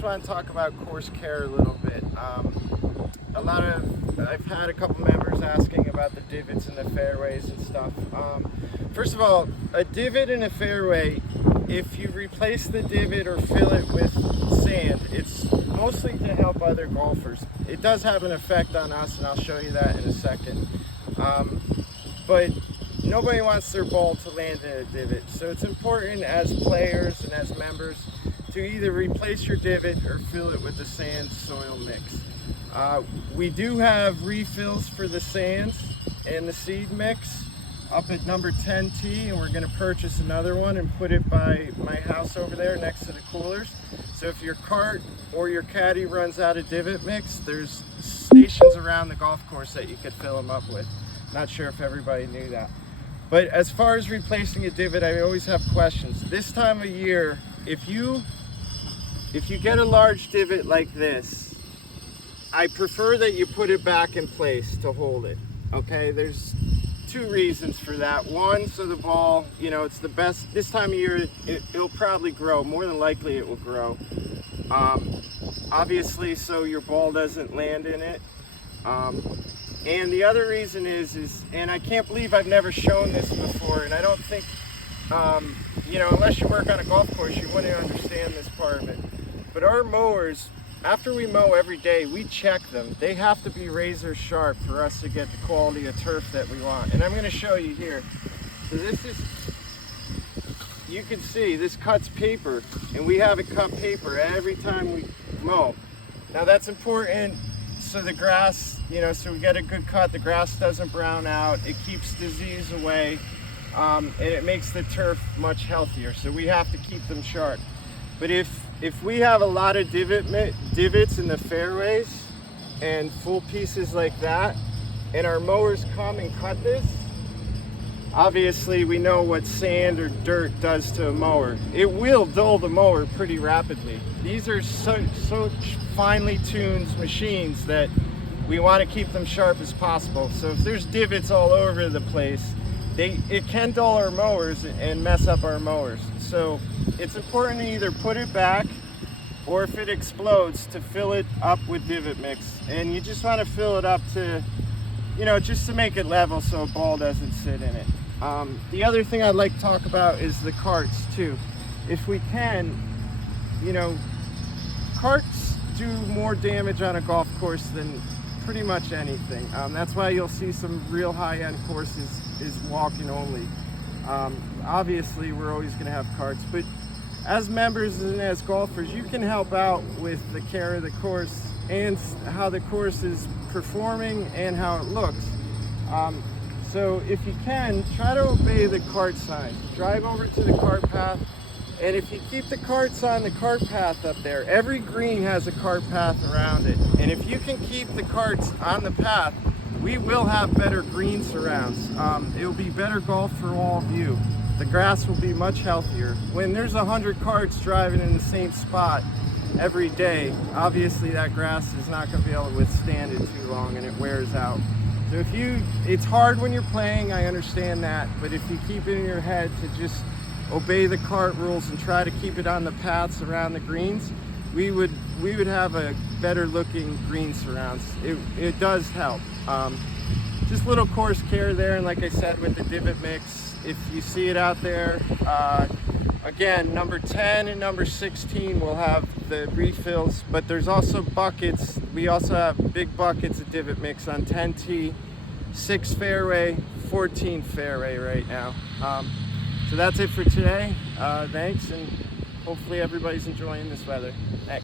just want to talk about course care a little bit. I've had a couple members asking about the divots in the fairways and stuff. First of all, a divot in a fairway, if you replace the divot or fill it with sand, it's mostly to help other golfers. It does have an effect on us, and I'll show you that in a second. But nobody wants their ball to land in a divot, so it's important as players and as members to either replace your divot or fill it with the sand soil mix. We do have refills for the sands and the seed mix up at number 10 tee, and we're going to purchase another one and put it by my house over there next to the coolers. So if your cart or your caddy runs out of divot mix, there's stations around the golf course that you could fill them up with. Not sure if everybody knew that. But as far as replacing a divot, I always have questions. This time of year, if you get a large divot like this, I prefer that you put it back in place to hold it. Okay, there's two reasons for that. One, so the ball, it's the best this time of year. It'll probably grow. More than likely, it will grow. Obviously, so your ball doesn't land in it. And the other reason is, and I can't believe I've never shown this before, and I don't think, unless you work on a golf course, you wouldn't understand this part of it. But our mowers, after we mow every day, we check them. They have to be razor sharp for us to get the quality of turf that we want. And I'm going to show you here. So this is, you can see this cuts paper, and we have it cut paper every time we mow. Now that's important so the grass, so we get a good cut, the grass doesn't brown out, it keeps disease away, and it makes the turf much healthier. So we have to keep them sharp. But if we have a lot of divots in the fairways and full pieces like that, and our mowers come and cut this, obviously we know what sand or dirt does to a mower. It will dull the mower pretty rapidly. These are such finely tuned machines that we want to keep them sharp as possible. So if there's divots all over the place, it can dull our mowers and mess up our mowers. So it's important to either put it back, or if it explodes, to fill it up with divot mix. And you just want to fill it up to, just to make it level so a ball doesn't sit in it. The other thing I'd like to talk about is the carts too. If we can, carts do more damage on a golf course than pretty much anything. That's why you'll see some real high-end courses is walking only. Obviously, we're always going to have carts, but as members and as golfers, you can help out with the care of the course and how the course is performing and how it looks. So if you can, try to obey the cart sign. Drive over to the cart path, and if you keep the carts on the cart path up there, every green has a cart path around it. And if you can keep the carts on the path, we will have better green surrounds. It will be better golf for all of you. The grass will be much healthier. When there's 100 carts driving in the same spot every day, obviously that grass is not going to be able to withstand it too long, and it wears out. So it's hard when you're playing, I understand that, but if you keep it in your head to just obey the cart rules and try to keep it on the paths around the greens, we would have a better looking green surrounds. It does help. Just little course care there, and like I said, with the divot mix, if you see it out there, again, number 10 and number 16 will have the refills, but there's also buckets. We also have big buckets of divot mix on 10 tee, 6 fairway, 14 fairway right now. So that's it for today. Thanks, and hopefully everybody's enjoying this weather. Thanks.